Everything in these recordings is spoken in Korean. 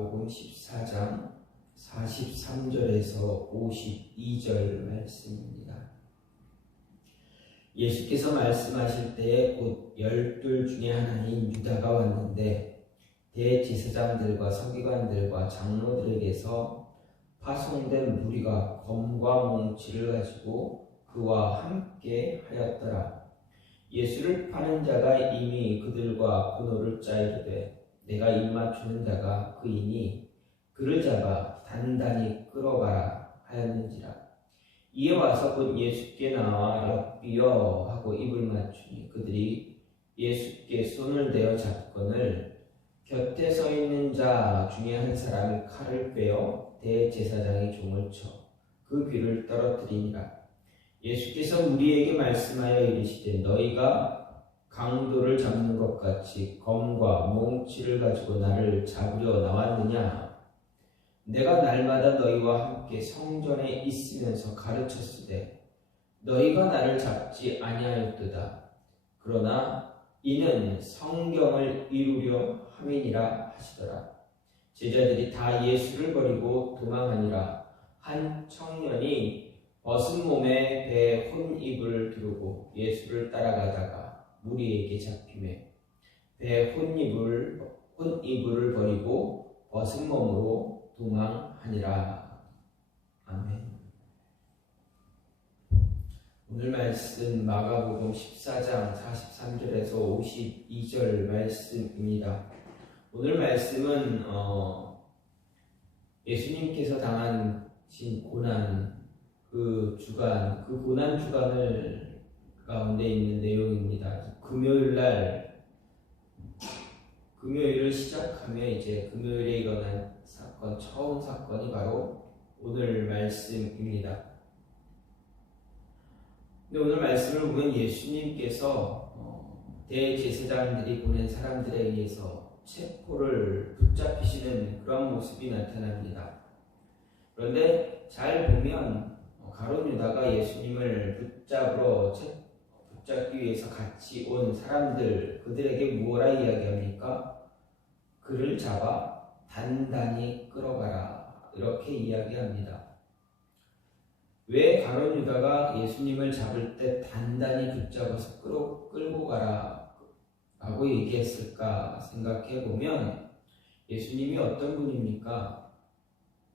마가복음 14장 43절에서 52절 말씀입니다. 예수께서 말씀하실 때에 곧 12 중에 하나인 유다가 왔는데 대제사장들과 서기관들과 장로들에게서 파송된 무리가 검과 몽치를 가지고 그와 함께 하였더라. 예수를 파는 자가 이미 그들과 분노를 짜이르되 내가 입맞추는 자가 그이니 그를 잡아 단단히 끌어가라 하였는지라. 이에 와서 곧 예수께 나와 rab비여 하고 입을 맞추니 그들이 예수께 손을 대어 잡거늘 곁에 서 있는 자 중에 한 사람이 칼을 빼어 대제사장의 종을 쳐 그 귀를 떨어뜨리니라. 예수께서 우리에게 말씀하여 이르시되 너희가 강도를 잡는 것 같이 검과 몽치를 가지고 나를 잡으려 나왔느냐? 내가 날마다 너희와 함께 성전에 있으면서 가르쳤으되 너희가 나를 잡지 아니하였도다. 그러나 이는 성경을 이루려 함이니라 하시더라. 제자들이 다 예수를 버리고 도망하니라. 한 청년이 벗은 몸에 배에 혼입을 두르고 예수를 따라가다가 무리에게 잡히매 배에 혼이불을 버리고 벗은 몸으로 도망하니라. 아멘. 오늘 말씀 마가복음 14장 43절에서 52절 말씀입니다. 오늘 말씀은 예수님께서 당하신 고난 그 고난 주간을 가운데 있는 내용입니다. 금요일을 시작하며 이제 금요일에 일어난 사건, 처음 사건이 바로 오늘 말씀입니다. 근데 오늘 말씀을 보면 예수님께서 대제사장들이 보낸 사람들에 의해서 체포를 붙잡히시는 그런 모습이 나타납니다. 그런데 잘 보면 가룟 유다가 예수님을 붙잡기 위해서 같이 온 사람들, 그들에게 무엇라 이야기합니까? 그를 잡아 단단히 끌어가라, 이렇게 이야기합니다. 왜 가룟 유다가 예수님을 잡을 때 단단히 붙잡아서 끌고 가라 라고 얘기했을까 생각해 보면 예수님이 어떤 분입니까?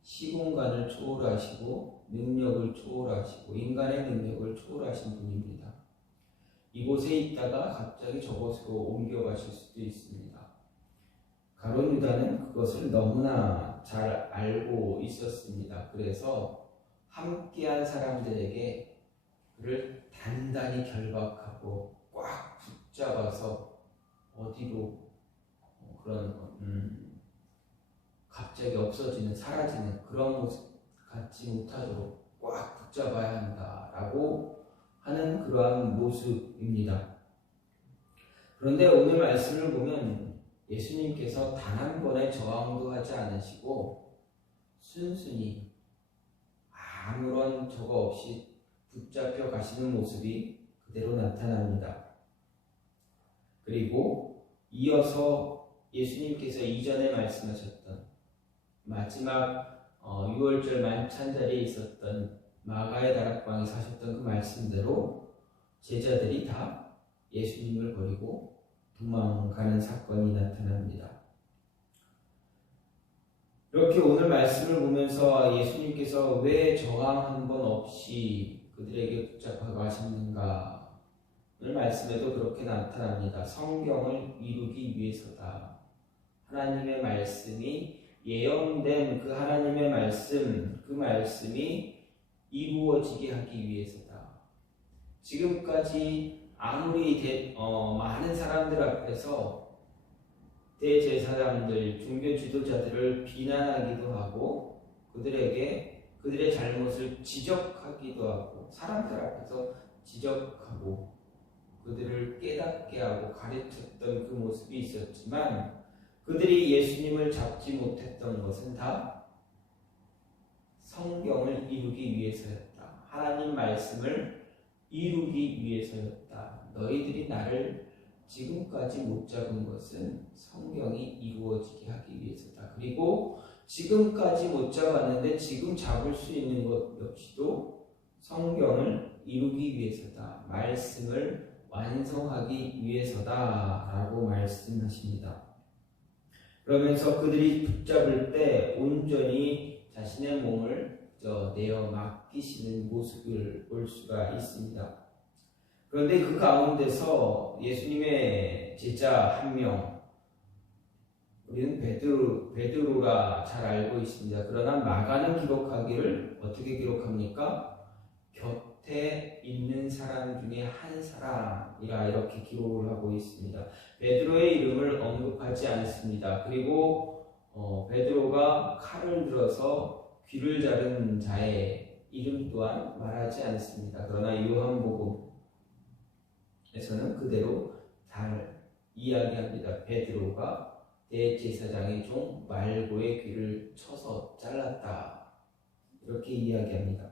시공간을 초월하시고 능력을 초월하시고 인간의 능력을 초월하신 분입니다. 이곳에 있다가 갑자기 저곳으로 옮겨가실 수도 있습니다. 가룟 유다는 그것을 너무나 잘 알고 있었습니다. 그래서 함께한 사람들에게 그를 단단히 결박하고 꽉 붙잡아서 어디로 갑자기 없어지는, 사라지는 그런 모습 갖지 못하도록 꽉 붙잡아야 한다라고 하는 그러한 모습입니다. 그런데 오늘 말씀을 보면 예수님께서 단 한 번의 저항도 하지 않으시고 순순히 아무런 저거 없이 붙잡혀 가시는 모습이 그대로 나타납니다. 그리고 이어서 예수님께서 이전에 말씀하셨던 마지막 6월절 만찬 자리에 있었던 마가의 다락방에 사셨던 그 말씀대로 제자들이 다 예수님을 버리고 도망가는 사건이 나타납니다. 이렇게 오늘 말씀을 보면서 예수님께서 왜 저항 한 번 없이 그들에게 붙잡아 가셨는가? 오늘 말씀에도 그렇게 나타납니다. 성경을 이루기 위해서다. 하나님의 말씀이 예언된 그 하나님의 말씀, 그 말씀이 이루어지게 하기 위해서다. 지금까지 아무리 많은 사람들 앞에서 대제사장들, 종교 지도자들을 비난하기도 하고 그들의 잘못을 지적하기도 하고 사람들 앞에서 지적하고 그들을 깨닫게 하고 가르쳤던 그 모습이 있었지만 그들이 예수님을 잡지 못했던 것은 다 성경을 이루기 위해서였다. 하나님 말씀을 이루기 위해서였다. 너희들이 나를 지금까지 못 잡은 것은 성경이 이루어지게 하기 위해서다. 그리고 지금까지 못 잡았는데 지금 잡을 수 있는 것 역시도 성경을 이루기 위해서다. 말씀을 완성하기 위해서다 라고 말씀하십니다. 그러면서 그들이 붙잡을 때 온전히 자신의 몸을 내어 맡기시는 모습을 볼 수가 있습니다. 그런데 그 가운데서 예수님의 제자 한 명, 우리는 베드로가 잘 알고 있습니다. 그러나 마가는 기록하기를 어떻게 기록합니까? 곁에 있는 사람 중에 한 사람이라 이렇게 기록을 하고 있습니다. 베드로의 이름을 언급하지 않습니다. 그리고 베드로가 칼을 들어서 귀를 자른 자의 이름 또한 말하지 않습니다. 그러나 요한복음에서는 그대로 잘 이야기합니다. 베드로가 대제사장의 종 말고의 귀를 쳐서 잘랐다. 이렇게 이야기합니다.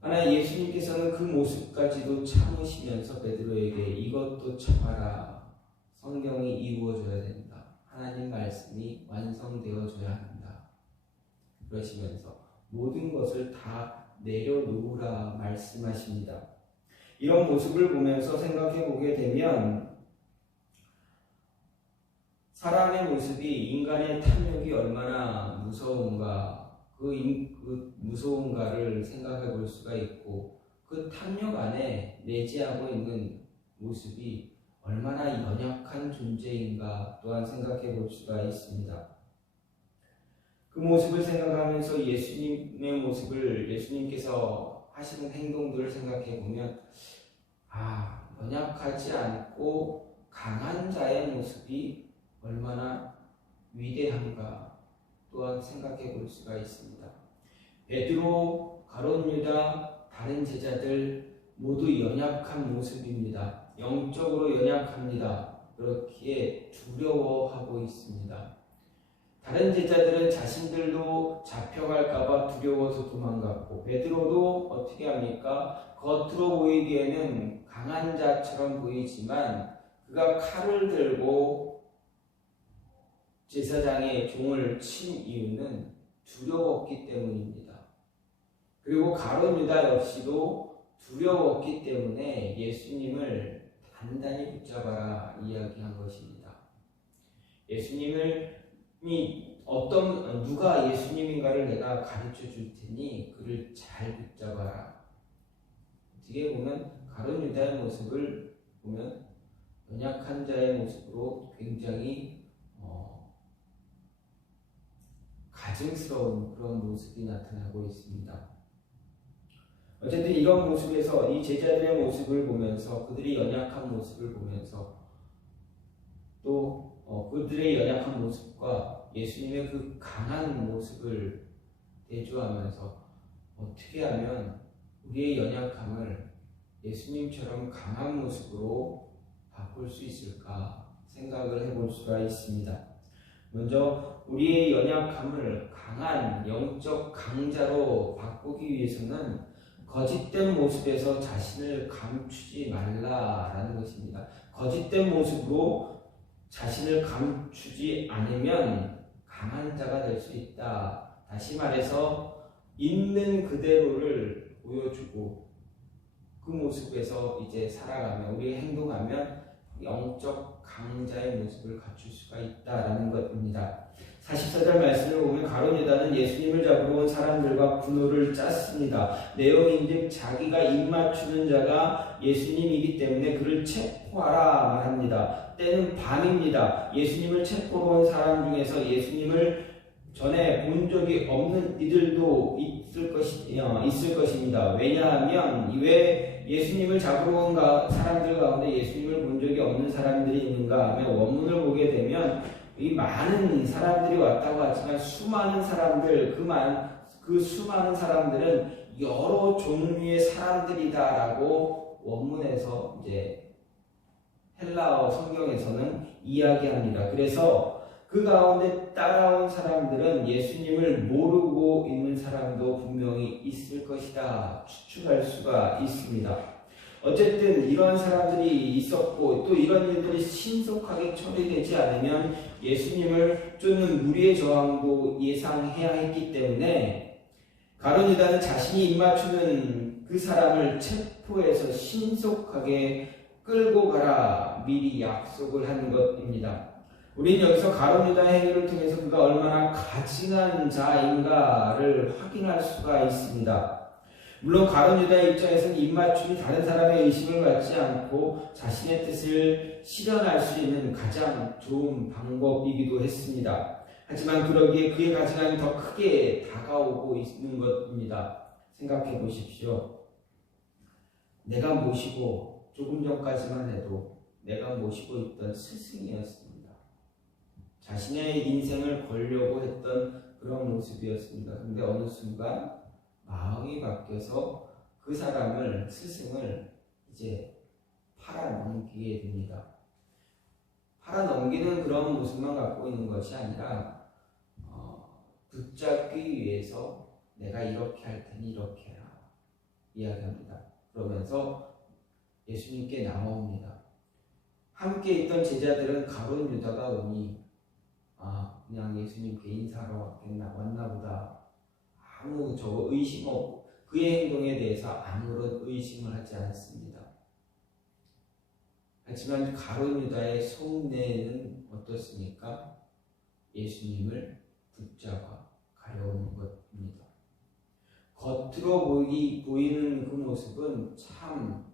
하나 예수님께서는 그 모습까지도 참으시면서 베드로에게 이것도 참아라. 성경이 이루어져야 된다. 하나님 말씀이 완성되어져야 한다. 그러시면서 모든 것을 다 내려놓으라 말씀하십니다. 이런 모습을 보면서 생각해 보게 되면 사람의 모습이 인간의 탐욕이 얼마나 무서운가 그 무서운가를 생각해 볼 수가 있고 그 탐욕 안에 내재하고 있는 모습이 얼마나 연약한 존재인가 또한 생각해 볼 수가 있습니다. 그 모습을 생각하면서 예수님의 모습을 예수님께서 하시는 행동들을 생각해 보면 연약하지 않고 강한 자의 모습이 얼마나 위대한가 또한 생각해 볼 수가 있습니다. 베드로, 가룟 유다, 다른 제자들 모두 연약한 모습입니다. 영적으로 연약합니다. 그렇기에 두려워하고 있습니다. 다른 제자들은 자신들도 잡혀갈까봐 두려워서 도망갔고 베드로도 어떻게 합니까? 겉으로 보이기에는 강한 자처럼 보이지만 그가 칼을 들고 제사장의 종을 친 이유는 두려웠기 때문입니다. 그리고 가룟 유다 역시도 두려웠기 때문에 예수님을 단단히 붙잡아라 이야기한 것입니다. 누가 예수님인가를 내가 가르쳐 줄 테니 그를 잘 붙잡아라. 어떻게 보면 가룟 유다의 모습을 보면 연약한 자의 모습으로 굉장히 가증스러운 그런 모습이 나타나고 있습니다. 어쨌든 이런 모습에서 이 제자들의 모습을 보면서 그들이 연약한 모습을 보면서 또 그들의 연약한 모습과 예수님의 그 강한 모습을 대조하면서 어떻게 하면 우리의 연약함을 예수님처럼 강한 모습으로 바꿀 수 있을까 생각을 해볼 수가 있습니다. 먼저 우리의 연약함을 강한 영적 강자로 바꾸기 위해서는 거짓된 모습에서 자신을 감추지 말라라는 것입니다. 거짓된 모습으로 자신을 감추지 않으면 강한 자가 될 수 있다. 다시 말해서 있는 그대로를 보여주고 그 모습에서 이제 살아가면 우리가 행동하면 영적 강자의 모습을 갖출 수가 있다라는 것입니다. 44절 말씀을 보면 가룟 유다는 예수님을 잡으러 온 사람들과 분노를 짰습니다. 내용인즉 자기가 입맞추는 자가 예수님이기 때문에 그를 체포하라 말합니다. 때는 밤입니다. 예수님을 체포로 온 사람 중에서 예수님을 전에 본 적이 없는 이들도 있을 것입니다. 왜냐하면 왜 예수님을 잡으러 온 사람들 가운데 예수님을 본 적이 없는 사람들이 있는가 하면 원문을 보게 되면 이 많은 사람들이 왔다고 하지만 수많은 사람들, 그 수많은 사람들은 여러 종류의 사람들이다라고 원문에서 이제 헬라어 성경에서는 이야기합니다. 그래서 그 가운데 따라온 사람들은 예수님을 모르고 있는 사람도 분명히 있을 것이다 추측할 수가 있습니다. 어쨌든 이러한 사람들이 있었고 또 이런 일들이 신속하게 처리되지 않으면 예수님을 쫓는 무리의 저항도 예상해야 했기 때문에 가룟 유다는 자신이 입맞추는 그 사람을 체포해서 신속하게 끌고 가라 미리 약속을 한 것입니다. 우리는 여기서 가룟 유다의 행위를 통해서 그가 얼마나 가증한 자인가를 확인할 수가 있습니다. 물론 가룟 유다의 입장에서는 입맞춤이 다른 사람의 의심을 받지 않고 자신의 뜻을 실현할 수 있는 가장 좋은 방법이기도 했습니다. 하지만 그러기에 그의 가증함이 더 크게 다가오고 있는 것입니다. 생각해 보십시오. 내가 모시고 조금 전까지만 해도 내가 모시고 있던 스승이었습니다. 자신의 인생을 걸려고 했던 그런 모습이었습니다. 그런데 어느 순간 마음이 바뀌어서 그 사람을, 스승을 이제 팔아넘기게 됩니다. 팔아넘기는 그런 모습만 갖고 있는 것이 아니라 붙잡기 위해서 내가 이렇게 할 테니 이렇게 해라 이야기합니다. 그러면서 예수님께 나옵니다. 함께 있던 제자들은 가룟 유다가 오니 그냥 예수님께 인사하러 왔나 보다. 아무 의심 없고 그의 행동에 대해서 아무런 의심을 하지 않습니다. 하지만 가룟 유다의 속내는 어떻습니까? 예수님을 붙잡아 가려오는 것입니다. 겉으로 보이는 그 모습은 참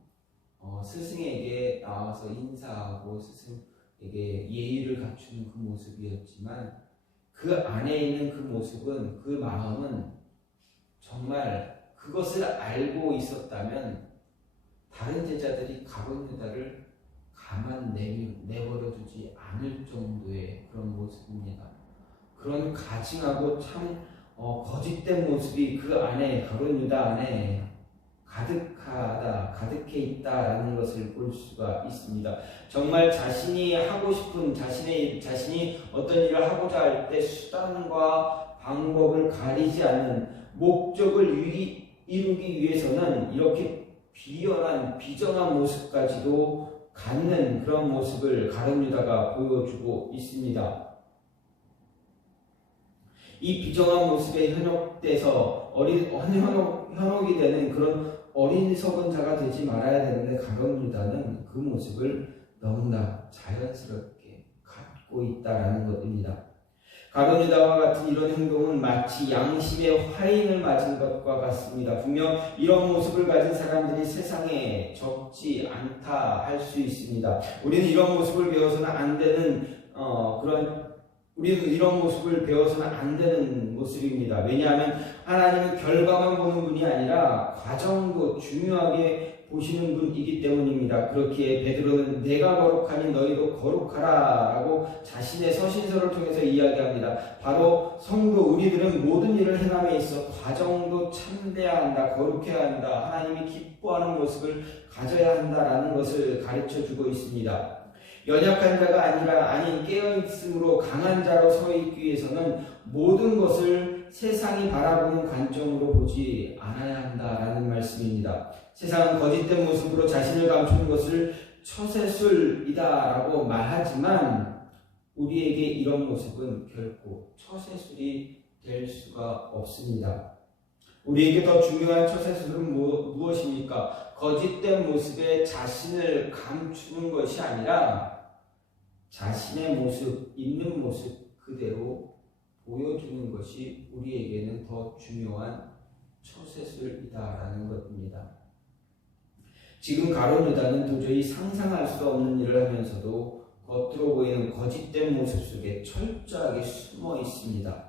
스승에게 나와서 인사하고 스승에게 예의를 갖추는 그 모습이었지만 그 안에 있는 그 모습은, 그 마음은 정말 그것을 알고 있었다면 다른 제자들이 가룟 유다를 가만 내버려 두지 않을 정도의 그런 모습입니다. 그런 가증하고 참 거짓된 모습이 그 안에, 가룟 유다 안에 가득해 있다라는 것을 볼 수가 있습니다. 정말 자신이 하고 싶은, 자신이 어떤 일을 하고자 할 때 수단과 방법을 가리지 않는 목적을 이루기 위해서는 이렇게 비정한 모습까지도 갖는 그런 모습을 가룟 유다가 보여주고 있습니다. 이 비정한 모습에 현혹돼서 현혹이 되는 그런 어리석은 자가 되지 말아야 되는데 가룟 유다는 그 모습을 너무나 자연스럽게 갖고 있다라는 것입니다. 가룟 유다와 같은 이런 행동은 마치 양심의 화인을 맞은 것과 같습니다. 분명 이런 모습을 가진 사람들이 세상에 적지 않다 할 수 있습니다. 우리는 이런 모습을 배워서는 안 되는 모습입니다. 왜냐하면 하나님은 결과만 보는 분이 아니라 과정도 중요하게 보시는 분이기 때문입니다. 그렇기에 베드로는 내가 거룩하니 너희도 거룩하라 라고 자신의 서신서를 통해서 이야기합니다. 바로 성도 우리들은 모든 일을 행함에 있어 과정도 참돼야 한다, 거룩해야 한다, 하나님이 기뻐하는 모습을 가져야 한다라는 것을 가르쳐주고 있습니다. 연약한 자가 아닌 깨어있음으로 강한 자로 서 있기 위해서는 모든 것을 세상이 바라보는 관점으로 보지 않아야 한다라는 말씀입니다. 세상은 거짓된 모습으로 자신을 감추는 것을 처세술이다라고 말하지만 우리에게 이런 모습은 결코 처세술이 될 수가 없습니다. 우리에게 더 중요한 처세술은 무엇입니까? 거짓된 모습에 자신을 감추는 것이 아니라 자신의 모습, 있는 모습 그대로 보여주는 것이 우리에게는 더 중요한 처세술이다라는 것입니다. 지금 가룟 유다는 도저히 상상할 수 없는 일을 하면서도 겉으로 보이는 거짓된 모습 속에 철저하게 숨어 있습니다.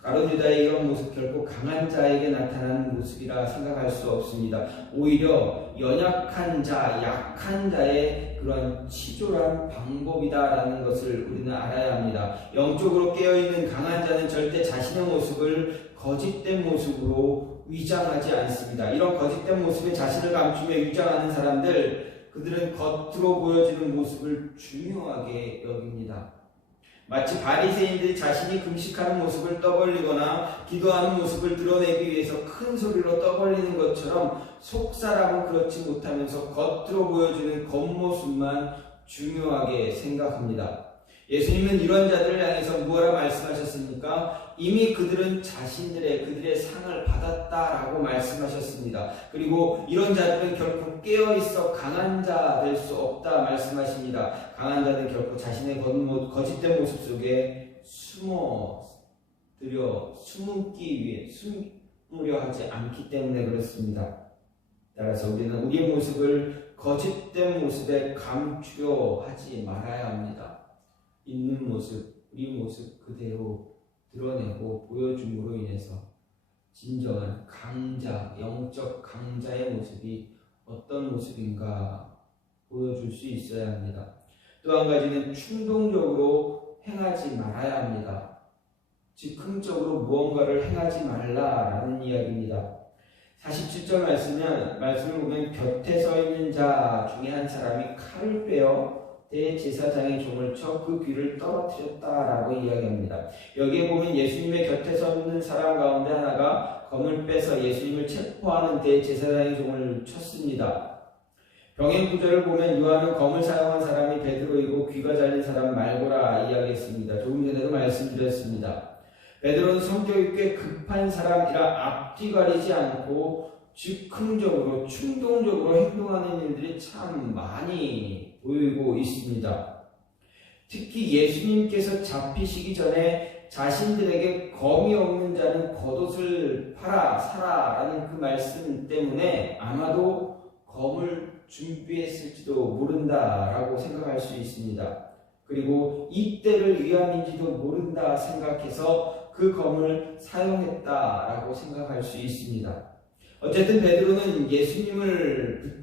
가룟 유다의 이런 모습 결코 강한 자에게 나타나는 모습이라 생각할 수 없습니다. 오히려 연약한 자, 약한 자의 그런 치졸한 방법이다라는 것을 우리는 알아야 합니다. 영적으로 깨어있는 강한 자는 절대 자신의 모습을 거짓된 모습으로 위장하지 않습니다. 이런 거짓된 모습에 자신을 감추며 위장하는 사람들, 그들은 겉으로 보여지는 모습을 중요하게 여깁니다. 마치 바리새인들이 자신이 금식하는 모습을 떠벌리거나 기도하는 모습을 드러내기 위해서 큰 소리로 떠벌리는 것처럼 속사람은 그렇지 못하면서 겉으로 보여주는 겉모습만 중요하게 생각합니다. 예수님은 이런 자들을 향해서 무엇라 말씀하셨습니까? 이미 그들은 그들의 상을 받았다라고 말씀하셨습니다. 그리고 이런 자들은 결코 깨어있어 강한 자 될 수 없다 말씀하십니다. 강한 자는 결코 자신의 거짓된 모습 속에 숨으려 하지 않기 때문에 그렇습니다. 따라서 우리는 우리의 모습을 거짓된 모습에 감추려 하지 말아야 합니다. 있는 모습, 우리 모습 그대로 드러내고 보여줌으로 인해서 진정한 강자, 영적 강자의 모습이 어떤 모습인가 보여줄 수 있어야 합니다. 또 한 가지는 충동적으로 행하지 말아야 합니다. 즉흥적으로 무언가를 행하지 말라라는 이야기입니다. 47절 말씀을 보면 곁에 서 있는 자 중에 한 사람이 칼을 빼어 대제사장의 종을 쳐 그 귀를 떨어뜨렸다라고 이야기합니다. 여기에 보면 예수님의 곁에 서 있는 사람 가운데 하나가 검을 빼서 예수님을 체포하는 대제사장의 종을 쳤습니다. 병행 구절을 보면 요한은 검을 사용한 사람이 베드로이고 귀가 잘린 사람 말고라 이야기했습니다. 조금 전에도 말씀드렸습니다. 베드로는 성격이 꽤 급한 사람이라 앞뒤 가리지 않고 즉흥적으로 충동적으로 행동하는 일들이 참 많이 보이고 있습니다. 특히 예수님께서 잡히시기 전에 자신들에게 검이 없는 자는 겉옷을 팔아 사라라는 그 말씀 때문에 아마도 검을 준비했을지도 모른다라고 생각할 수 있습니다. 그리고 이때를 위함인지도 모른다 생각해서 그 검을 사용했다라고 생각할 수 있습니다. 어쨌든 베드로는 예수님을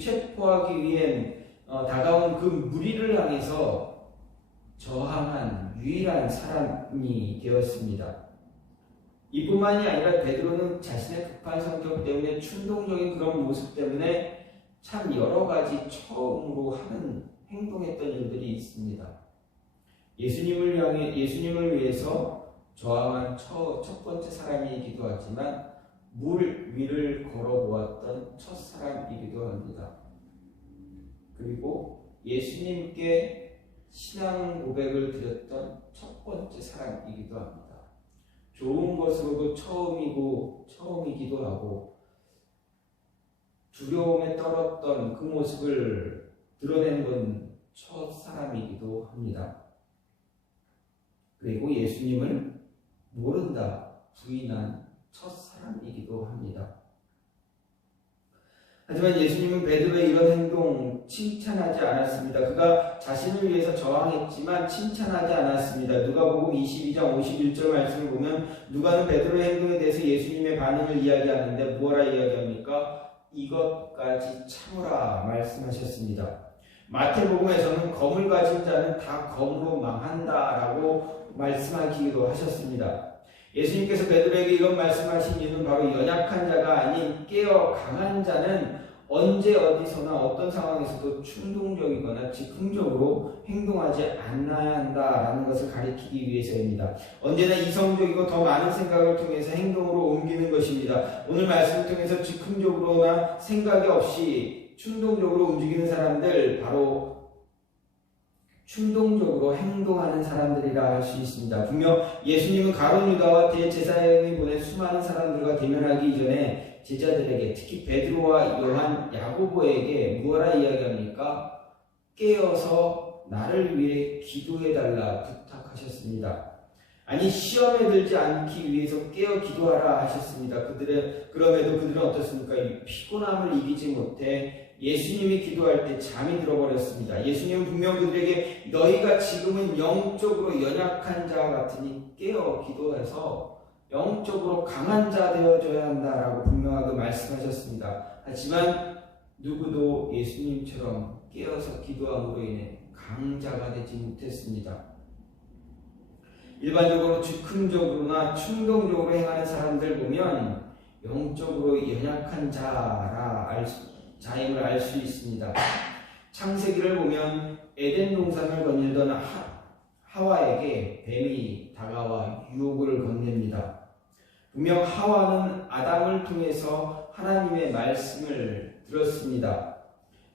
체포하기 위해 다가온 그 무리를 향해서 저항한 유일한 사람이 되었습니다. 이뿐만이 아니라 베드로는 자신의 급한 성격 때문에 충동적인 그런 모습 때문에 참 여러 가지 처음으로 행동했던 일들이 있습니다. 예수님을 위해서 저항한 첫 번째 사람이기도 하지만 물 위를 걸어보았던 첫 사람이기도 합니다. 그리고 예수님께 신앙 고백을 드렸던 첫 번째 사람이기도 합니다. 좋은 것으로도 처음이기도 하고 두려움에 떨었던 그 모습을 드러낸 건 첫 사람이기도 합니다. 그리고 예수님을 모른다 부인한 첫 사람이기도 합니다. 하지만 예수님은 베드로의 이런 행동 칭찬하지 않았습니다. 그가 자신을 위해서 저항했지만 칭찬하지 않았습니다. 누가복음 22장 51절 말씀을 보면 누가는 베드로의 행동에 대해서 예수님의 반응을 이야기하는데 뭐라 이야기합니까? 이것까지 참으라 말씀하셨습니다. 마태복음에서는 검을 가진 자는 다 검으로 망한다라고 말씀하기도 하셨습니다. 예수님께서 베드로에게 이런 말씀하신 이유는 바로 연약한 자가 아닌 깨어 강한 자는 언제 어디서나 어떤 상황에서도 충동적이거나 즉흥적으로 행동하지 않아야 한다라는 것을 가리키기 위해서입니다. 언제나 이성적이고 더 많은 생각을 통해서 행동으로 옮기는 것입니다. 오늘 말씀을 통해서 즉흥적으로나 생각이 없이 충동적으로 움직이는 사람들, 바로 충동적으로 행동하는 사람들이라 할 수 있습니다. 분명 예수님은 가룟 유다와 대제사장이 보낸 수많은 사람들과 대면하기 이전에 제자들에게, 특히 베드로와 요한, 야고보에게 무엇라 이야기합니까? 깨어서 나를 위해 기도해달라 부탁하셨습니다. 아니, 시험에 들지 않기 위해서 깨어 기도하라 하셨습니다. 그럼에도 그들은 어떻습니까? 이 피곤함을 이기지 못해 예수님이 기도할 때 잠이 들어버렸습니다. 예수님은 분명 그들에게 너희가 지금은 영적으로 연약한 자 같으니 깨어 기도해서 영적으로 강한 자 되어줘야 한다라고 분명하게 말씀하셨습니다. 하지만 누구도 예수님처럼 깨어서 기도함으로 인해 강자가 되지 못했습니다. 일반적으로 즉흥적으로나 충동적으로 행하는 사람들 보면 영적으로 연약한 자임을 알 수 있습니다. 창세기를 보면 에덴 동산을 거닐던 하와에게 뱀이 다가와 유혹을 건넵니다. 분명 하와는 아담을 통해서 하나님의 말씀을 들었습니다.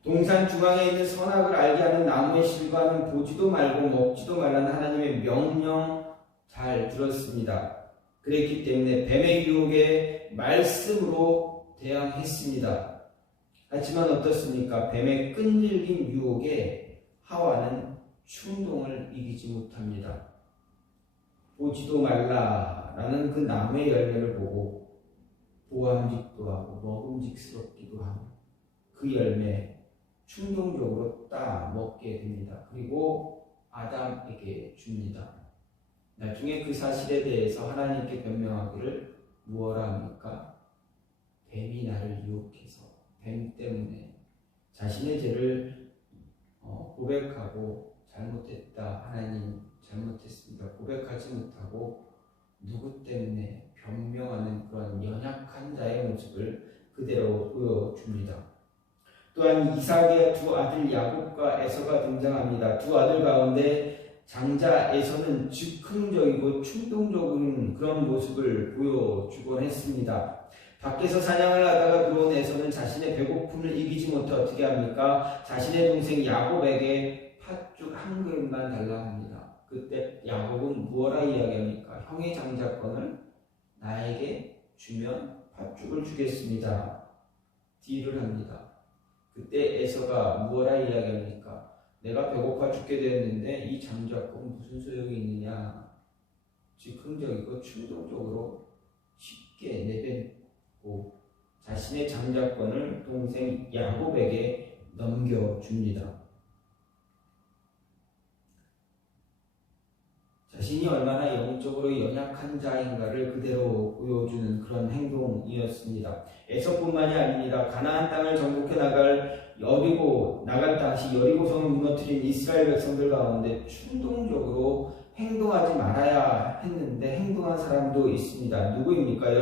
동산 중앙에 있는 선악을 알게 하는 나무의 실과는 보지도 말고 먹지도 말라는 하나님의 명령 잘 들었습니다. 그랬기 때문에 뱀의 유혹에 말씀으로 대항했습니다. 하지만 어떻습니까? 뱀의 끈질긴 유혹에 하와는 충동을 이기지 못합니다. 보지도 말라라는 그 나무의 열매를 보고 보암직도 하고 먹음직스럽기도 하고 그 열매 충동적으로 따 먹게 됩니다. 그리고 아담에게 줍니다. 나중에 그 사실에 대해서 하나님께 변명하기를 무엇라 합니까? 뱀이 나를 유혹해서 뱀 때문에 자신의 죄를 고백하고 잘못했다. 하나님 잘못했습니다. 고백하지 못하고 누구 때문에 변명하는 그런 연약한 자의 모습을 그대로 보여줍니다. 또한 이삭의 두 아들 야곱과 에서가 등장합니다. 두 아들 가운데 장자 에서는 즉흥적이고 충동적인 그런 모습을 보여주곤 했습니다. 밖에서 사냥을 하다가 들어온 에서는 자신의 배고픔을 이기지 못해 어떻게 합니까? 자신의 동생 야곱에게 팥죽 한 그릇만 달라 합니다. 그때 야곱은 무엇라 이야기합니까? 형의 장자권을 나에게 주면 팥죽을 주겠습니다. 딜을 합니다. 그때 에서가 무엇라 이야기합니까? 내가 배고파 죽게 되었는데 이 장자권 무슨 소용이 있느냐? 즉흥적이고 충동적으로 쉽게 내뱉고 자신의 장자권을 동생 야곱에게 넘겨줍니다. 자신이 얼마나 영적으로 연약한 자인가를 그대로 보여주는 그런 행동이었습니다. 에서뿐만이 아닙니다. 가나안 땅을 정복해 나갈 당시 여리고성을 무너뜨린 이스라엘 백성들 가운데 충동적으로 행동하지 말아야 했는데 행동한 사람도 있습니다. 누구입니까?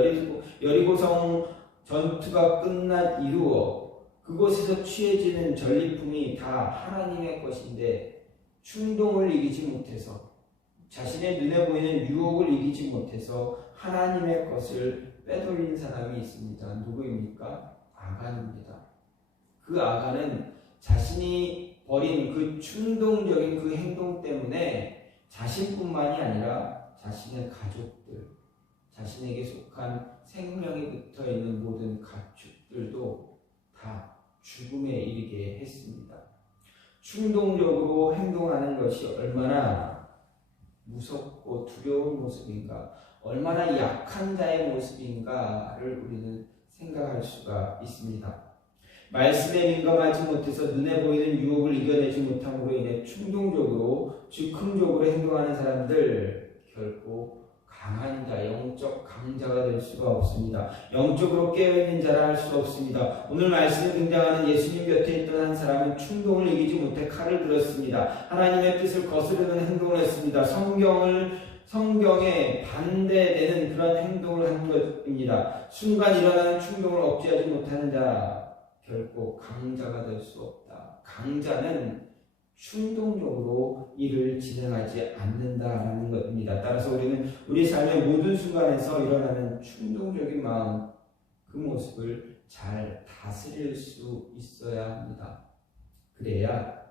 여리고성 전투가 끝난 이후 그곳에서 취해지는 전리품이 다 하나님의 것인데 충동을 이기지 못해서 자신의 눈에 보이는 유혹을 이기지 못해서 하나님의 것을 빼돌린 사람이 있습니다. 누구입니까? 아간입니다. 그 아간은 자신이 벌인 그 충동적인 그 행동 때문에 자신뿐만이 아니라 자신의 가족들, 자신에게 속한 생명이 붙어있는 모든 가축들도 다 죽음에 이르게 했습니다. 충동적으로 행동하는 것이 얼마나 무섭고 두려운 모습인가, 얼마나 약한 자의 모습인가를 우리는 생각할 수가 있습니다. 말씀에 민감하지 못해서 눈에 보이는 유혹을 이겨내지 못함으로 인해 충동적으로 즉흥적으로 행동하는 사람들 결코 강한 자, 영적 강자가 될 수가 없습니다. 영적으로 깨어있는 자라 할 수 없습니다. 오늘 말씀에 등장하는 예수님 곁에 있던 한 사람은 충동을 이기지 못해 칼을 들었습니다. 하나님의 뜻을 거스르는 행동을 했습니다. 성경에 반대되는 그런 행동을 한 것입니다. 순간 일어나는 충동을 억제하지 못하는 자 결코 강자가 될 수 없다. 강자는 충동적으로 일을 진행하지 않는다라는 것입니다. 따라서 우리는 우리 삶의 모든 순간에서 일어나는 충동적인 마음, 그 모습을 잘 다스릴 수 있어야 합니다. 그래야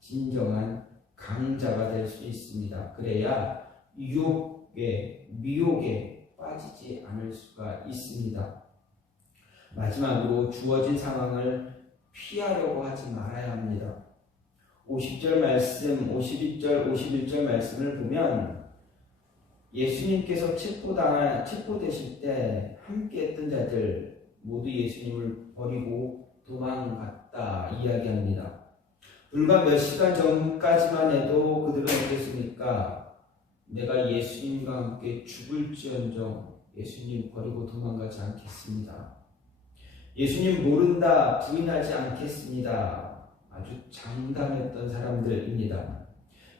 진정한 강자가 될 수 있습니다. 그래야 유혹에, 미혹에 빠지지 않을 수가 있습니다. 마지막으로 주어진 상황을 피하려고 하지 말아야 합니다. 50절 말씀, 52절, 51절 말씀을 보면 예수님께서 체포되실 때 함께 했던 자들 모두 예수님을 버리고 도망갔다 이야기합니다. 불과 몇 시간 전까지만 해도 그들은 어땠습니까? 내가 예수님과 함께 죽을지언정 예수님 버리고 도망가지 않겠습니다. 예수님 모른다, 부인하지 않겠습니다. 아주 장담했던 사람들입니다.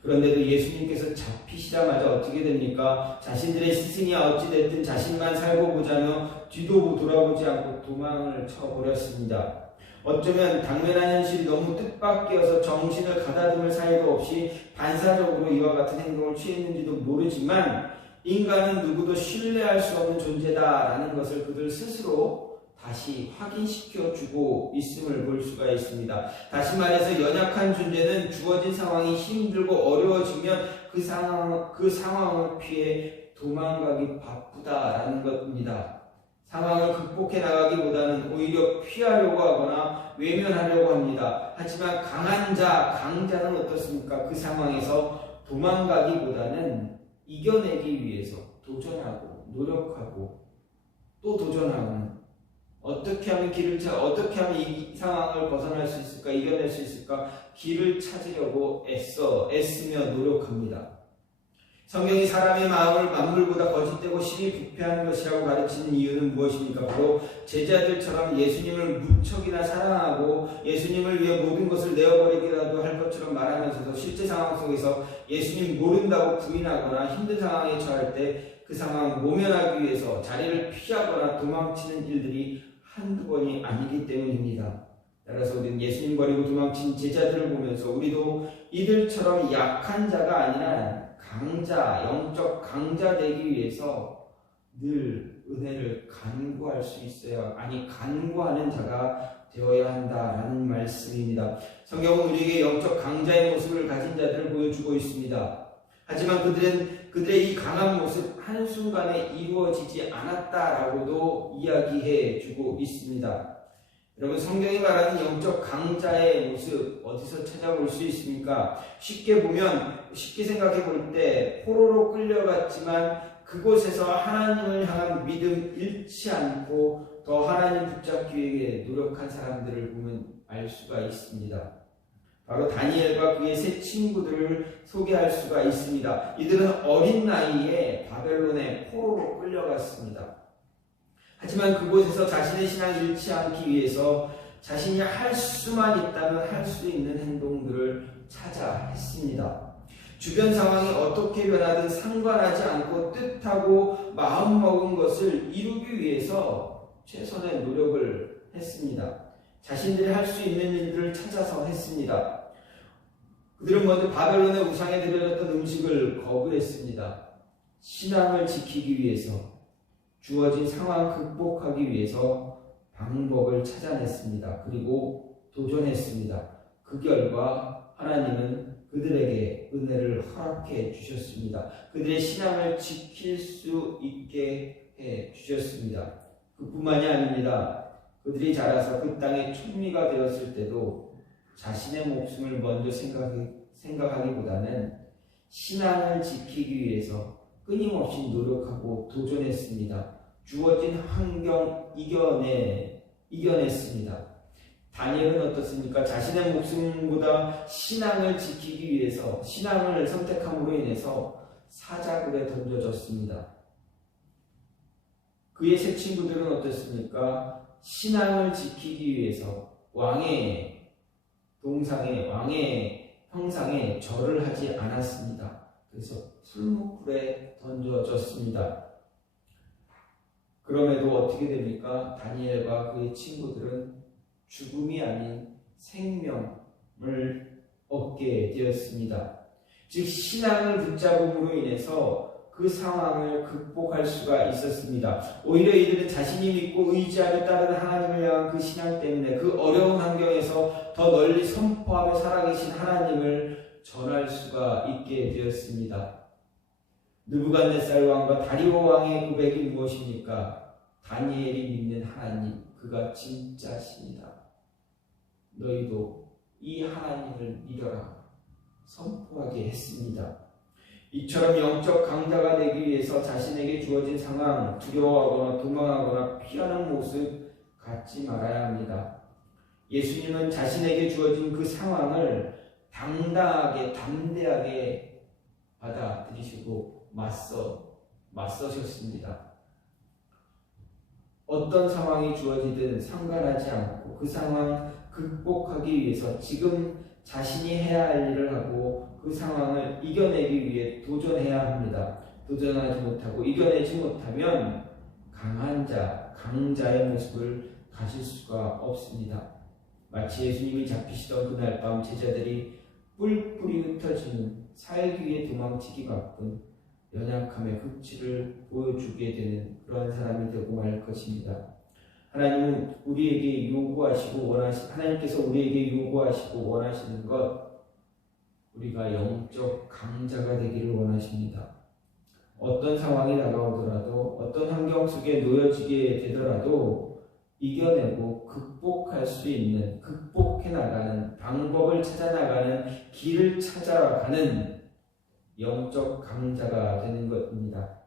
그런데도 예수님께서 잡히시자마자 어떻게 됩니까? 자신들의 스승이 어찌됐든 자신만 살고 보자며 뒤도 돌아보지 않고 도망을 쳐버렸습니다. 어쩌면 당면한 현실이 너무 뜻밖이어서 정신을 가다듬을 사이도 없이 반사적으로 이와 같은 행동을 취했는지도 모르지만 인간은 누구도 신뢰할 수 없는 존재다라는 것을 그들 스스로 다시 확인시켜주고 있음을 볼 수가 있습니다. 다시 말해서 연약한 존재는 주어진 상황이 힘들고 어려워지면 그 상황을 피해 도망가기 바쁘다라는 것입니다. 상황을 극복해 나가기보다는 오히려 피하려고 하거나 외면하려고 합니다. 하지만 강자는 어떻습니까? 그 상황에서 도망가기보다는 이겨내기 위해서 도전하고 노력하고 또 도전하는, 어떻게 하면 어떻게 하면 이 상황을 벗어날 수 있을까, 이겨낼 수 있을까, 길을 찾으려고 애쓰며 노력합니다. 성경이 사람의 마음을 만물보다 거짓되고 심히 부패한 것이라고 가르치는 이유는 무엇입니까? 바로 제자들처럼 예수님을 무척이나 사랑하고 예수님을 위해 모든 것을 내어버리기라도 할 것처럼 말하면서도 실제 상황 속에서 예수님 모른다고 부인하거나 힘든 상황에 처할 때 그 상황을 모면하기 위해서 자리를 피하거나 도망치는 일들이 한두 번이 아니기 때문입니다. 따라서 우리는 예수님 버리고 도망친 제자들을 보면서 우리도 이들처럼 약한 자가 아니라 강자, 영적 강자 되기 위해서 늘 은혜를 간구할 수 있어야, 간구하는 자가 되어야 한다라는 말씀입니다. 성경은 우리에게 영적 강자의 모습을 가진 자들을 보여주고 있습니다. 하지만 그들의 이 강한 모습 한순간에 이루어지지 않았다라고도 이야기해 주고 있습니다. 여러분, 성경이 말하는 영적 강자의 모습 어디서 찾아볼 수 있습니까? 쉽게 생각해 볼 때 포로로 끌려갔지만 그곳에서 하나님을 향한 믿음 잃지 않고 더 하나님 붙잡기 위해 노력한 사람들을 보면 알 수가 있습니다. 바로 다니엘과 그의 세 친구들을 소개할 수가 있습니다. 이들은 어린 나이에 바벨론의 포로로 끌려갔습니다. 하지만 그곳에서 자신의 신앙을 잃지 않기 위해서 자신이 할 수만 있다면 할 수 있는 행동들을 찾아 했습니다. 주변 상황이 어떻게 변하든 상관하지 않고 뜻하고 마음먹은 것을 이루기 위해서 최선의 노력을 했습니다. 자신들이 할 수 있는 일들을 찾아서 했습니다. 그들은 먼저 바벨론의 우상에 드려졌던 음식을 거부했습니다. 신앙을 지키기 위해서, 주어진 상황 극복하기 위해서 방법을 찾아냈습니다. 그리고 도전했습니다. 그 결과 하나님은 그들에게 은혜를 허락해 주셨습니다. 그들의 신앙을 지킬 수 있게 해 주셨습니다. 그뿐만이 아닙니다. 그들이 자라서 그 땅의 총리가 되었을 때도 자신의 목숨을 먼저 생각하기보다는 신앙을 지키기 위해서 끊임없이 노력하고 도전했습니다. 주어진 환경 이겨냈습니다. 다니엘은 어떻습니까? 자신의 목숨보다 신앙을 지키기 위해서, 신앙을 선택함으로 인해서 사자굴에 던져졌습니다. 그의 세 친구들은 어떻습니까? 신앙을 지키기 위해서 왕의 형상에 절을 하지 않았습니다. 그래서 풀무불에 던져졌습니다. 그럼에도 어떻게 됩니까? 다니엘과 그의 친구들은 죽음이 아닌 생명을 얻게 되었습니다. 즉 신앙을 붙잡음으로 인해서 그 상황을 극복할 수가 있었습니다. 오히려 이들은 자신이 믿고 의지하며 따르는 하나님을 향한 그 신앙 때문에 그 어려운 환경에서 더 널리 선포하며 살아계신 하나님을 전할 수가 있게 되었습니다. 느부갓네살 왕과 다리오 왕의 고백이 무엇입니까? 다니엘이 믿는 하나님, 그가 진짜 신이다. 너희도 이 하나님을 믿어라. 선포하게 했습니다. 이처럼 영적 강자가 되기 위해서 자신에게 주어진 상황, 두려워하거나 도망하거나 피하는 모습 갖지 말아야 합니다. 예수님은 자신에게 주어진 그 상황을 당당하게, 담대하게 받아들이시고 맞서셨습니다. 어떤 상황이 주어지든 상관하지 않고 그 상황 극복하기 위해서 지금 자신이 해야 할 일을 하고 그 상황을 이겨내기 위해 도전해야 합니다. 도전하지 못하고 이겨내지 못하면 강자의 모습을 가질 수가 없습니다. 마치 예수님이 잡히시던 그날 밤 제자들이 뿔뿔이 흩어지는 살기 위해 도망치기 바쁜 연약함의 극치를 보여주게 되는 그런 사람이 되고 말 것입니다. 하나님께서 우리에게 요구하시고 원하시는 것, 우리가 영적 강자가 되기를 원하십니다. 어떤 상황이 다가오더라도, 어떤 환경 속에 놓여지게 되더라도 이겨내고 극복할 수 있는, 극복해 나가는 방법을 찾아 나가는, 길을 찾아가는 영적 강자가 되는 것입니다.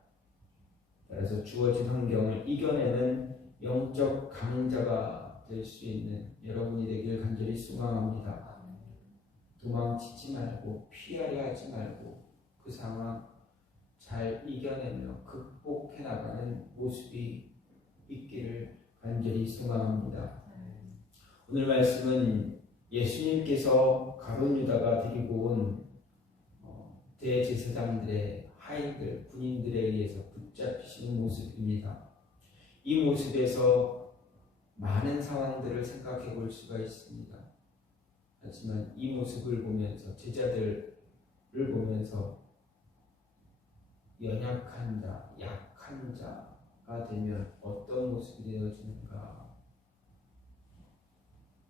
그래서 주어진 환경을 이겨내는 영적 강자가 될 수 있는 여러분이 되길 간절히 소망합니다. 도망치지 말고 피하려 하지 말고 그 상황 잘 이겨내며 극복해 나가는 모습이 있기를 간절히 소망합니다. 오늘 말씀은 예수님께서 가룟 유다가 데리고 온 대제사장들의 하인들, 군인들에 의해서 붙잡히시는 모습입니다. 이 모습에서 많은 상황들을 생각해 볼 수가 있습니다. 하지만 이 모습을 보면서, 제자들을 보면서 연약한 자, 약한 자가 되면 어떤 모습이 되어지는가?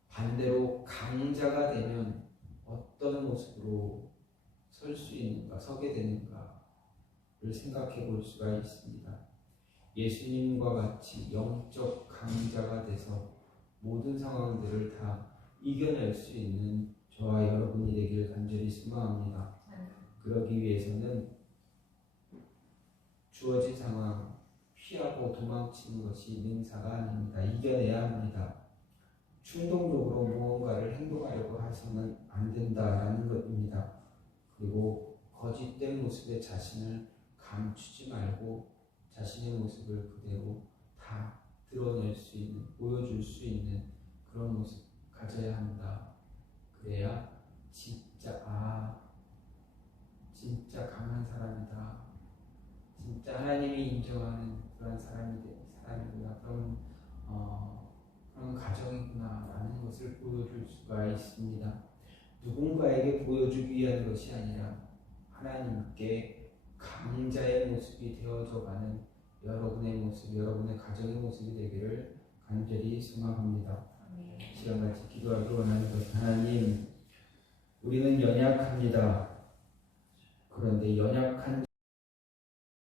반대로 강자가 되면 어떤 모습으로 설 수 있는가, 서게 되는가를 생각해 볼 수가 있습니다. 예수님과 같이 영적 강자가 돼서 모든 상황들을 다 이겨낼 수 있는 저와 여러분이 되기를 간절히 소망합니다. 그러기 위해서는 주어진 상황 피하고 도망치는 것이 능사가 아닙니다. 이겨내야 합니다. 충동적으로 무언가를 행동하려고 해서는 안 된다라는 것입니다. 그리고 거짓된 모습의 자신을 감추지 말고 자신의 모습을 그대로 다 드러낼 수 있는, 보여줄 수 있는 그런 모습 가져야 한다. 그래야 진짜 강한 사람이다. 진짜 하나님이 인정하는 그런 사람이구나. 그런 가정이구나 라는 것을 보여줄 수가 있습니다. 누군가에게 보여주기 위한 것이 아니라 하나님께 강자의 모습이 되어져 가는 여러분의 모습, 여러분의 가정의 모습이 되기를 간절히 소망합니다. 시간같이 기도하기 원하는 것, 하나님, 우리는 연약합니다. 그런데 연약한